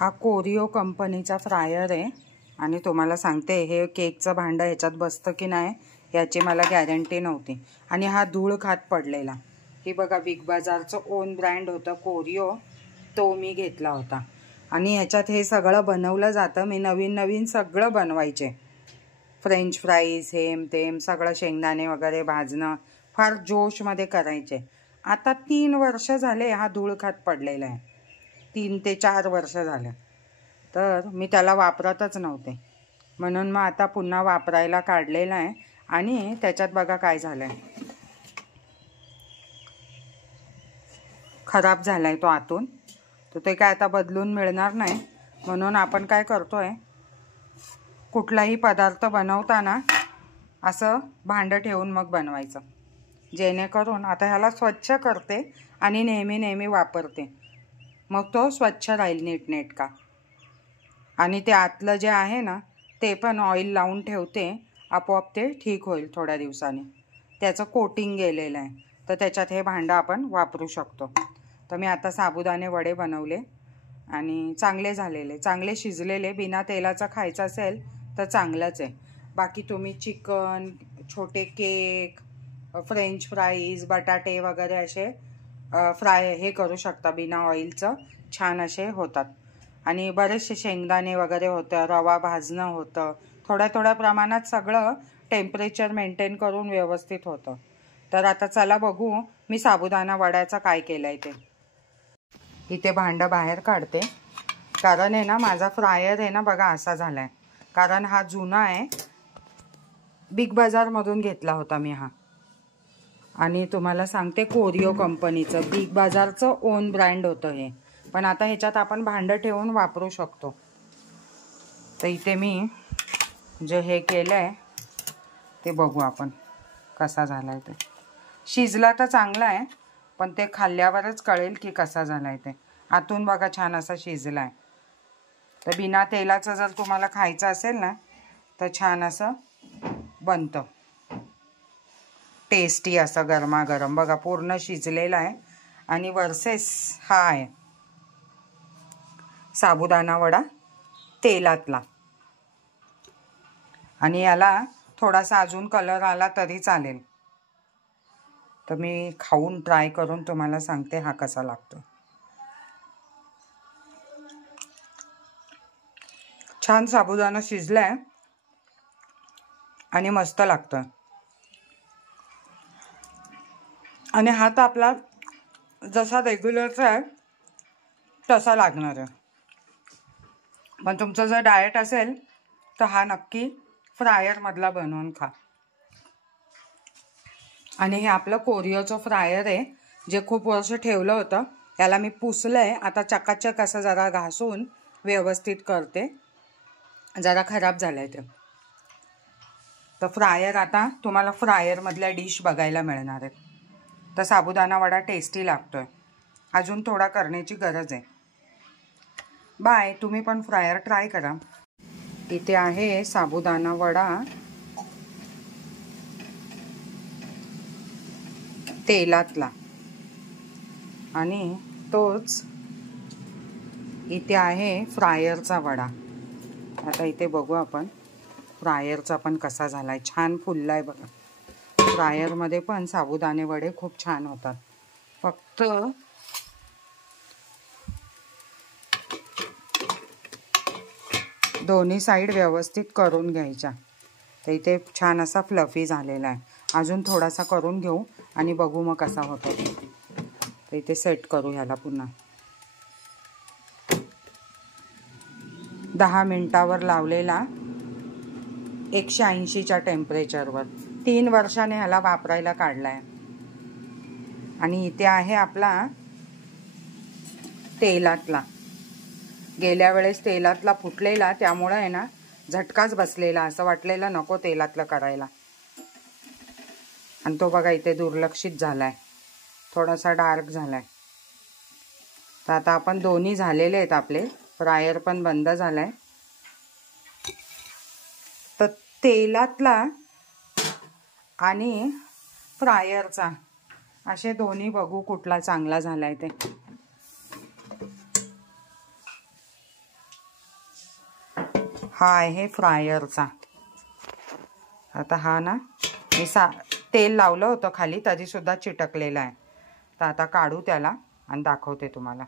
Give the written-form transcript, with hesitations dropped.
हा कोरिओ कंपनीचा फ्रायर आहे आणि तुम्हाला सांगते हे केकचं भांडं ह्याच्यात बसतं की नाही याची मला गॅरंटी नव्हती आणि हा धूळ खात पडलेला। ही बघा बिग बाजारचं ओन ब्रँड होतं कोरिओ, तो मी घेतला होता आणि ह्याच्यात हे सगळं बनवलं जातं। मी नवीन सगळं बनवायचे, फ्रेंच फ्राईज हेम तेम सगळं, शेंगदाणे वगैरे भाजणं फार जोशमध्ये करायचे। आता 3 वर्ष झाले हा धूळ खात पडलेला आहे, 3 ते 4 वर्ष झाले, तर मी त्याला वापरतच नव्हते म्हणून मग आता पुन्हा वापरायला काढलेला आहे। आणि त्याच्यात बघा काय झालंय, खराब झालाय तो आतून, तर ते काय आता बदलून मिळणार नाही म्हणून आपण काय करतोय, कुठलाही पदार्थ बनवताना असं भांडं ठेवून मग बनवायचं, जेणेकरून आता ह्याला स्वच्छ करते आणि नेहमी वापरते, मग तो स्वच्छ राहील नीटनेटका। आणि ते आतलं जे आहे ना ते पण ऑइल लावून ठेवते, आपोआप ते ठीक होईल थोड्या दिवसांनी, त्याचं कोटिंग गेलेलं आहे, तर त्याच्यात हे भांडं आपण वापरू शकतो। तर मी आता साबुदाणे वडे बनवले आणि चांगले झालेले, चांगले शिजलेले, बिना तेलाचं खायचं असेल तर चांगलंच आहे। बाकी तुम्ही चिकन, छोटे केक, फ्रेंच फ्राईज, बटाटे वगैरे असे फ्राय हे करू शकता, बिना ऑइलचं छान असे होतात। आणि बरेचसे शेंगदाणे वगैरे होतं, रवा भाजणं होतं, थोड्या प्रमाणात सगळं टेम्परेचर मेंटेन करून व्यवस्थित होतं। तर आता चला बघू मी साबुदाणा वड्याचं काय केलंय ते। इथे भांडं बाहेर काढते, कारण आहे ना माझा फ्रायर आहे ना बघा असा झालाय, कारण हा जुना आहे, बिग बाजारमधून घेतला होता मी हा, आणि तुम्हाला सांगते कोरिओ कंपनीचं, बिग बाजारचं ओन ब्रँड होतं हे, पण आता ह्याच्यात आपण भांडं ठेवून वापरू शकतो। तर इथे मी जे हे केलंय ते बघू आपण कसा झालाय ते। शिजला तर चांगला आहे, पण ते खाल्ल्यावरच कळेल की कसा झालाय ते। आतून बघा छान असा शिजलाय, तर बिना तेलाचं जर तुम्हाला खायचं असेल ना तर छान असं बनतं, टेस्टी असं गरमागरम। बघा पूर्ण शिजलेला आहे आणि वर्सेस हा आहे साबुदाणा वडा तेलातला, आणि याला थोडासा अजून कलर आला तरी चालेल। तर मी खाऊन ट्राय करून तुम्हाला सांगते हा कसा लागतो। छान साबुदाणा शिजलाय आणि मस्त लागतं, आणि हा तर आपला जसा रेग्युलरचा आहे तसा लागणार आहे, पण तुमचं जर डाएट असेल तर हा नक्की फ्रायरमधला बनवून खा। आणि हे आपलं कोरिओचं फ्रायर आहे, जे खूप वर्ष ठेवलं होतं, याला मी पुसलंय आता, चकाचक असं जरा घासून व्यवस्थित करते, जरा खराब झालंय ते। तर फ्रायर आता तुम्हाला फ्रायरमधल्या डिश बघायला मिळणार आहेत। तर साबुदाणा वडा टेस्टी लागतोय, अजून थोडा करण्याची गरज आहे। बाय, तुम्ही पण फ्रायर ट्राय करा। इथे आहे साबुदाणा वडा तेलातला, आणि तोच इथे आहे फ्रायरचा वडा। आता इथे बघू आपण फ्रायरचा पण कसा झालाय, छान फुललाय बघा। फ्रायरमध्ये पण साबुदाणे वडे खूप छान होतात, फक्त दोन्ही साईड व्यवस्थित करून घ्यायच्या। तर इथे छान असा फ्लफी झालेला आहे, अजून थोडासा करून घेऊ आणि बघू मग कसा होतो। तर इथे सेट करू ह्याला पुन्हा, 10 मिनिटावर लावलेला 180च्या टेम्परेचरवर, 3 वर्षाने ह्याला वापरायला काढलाय। आणि इथे आहे आपला तेलातला, गेल्या वेळेस तेलातला फुटलेला, त्यामुळे आहे ना झटकाच बसलेला, असं वाटलेलं नको तेलातलं करायला, आणि तो बघा इथे दुर्लक्षित झालाय, थोडासा डार्क झालाय। तर आता आपण दोन्ही झालेले आहेत आपले, फ्रायर पण बंद झालाय, तर तेलातला आणि फ्रायरचा असे दोन्ही बघू कुठला चांगला झालाय ते। हा आहे फ्रायरचा. आता हा ना मी तेल लावलं होतं खाली तरी सुद्धा चिटकलेलं आहे. तर आता काढू त्याला आणि दाखवते तुम्हाला.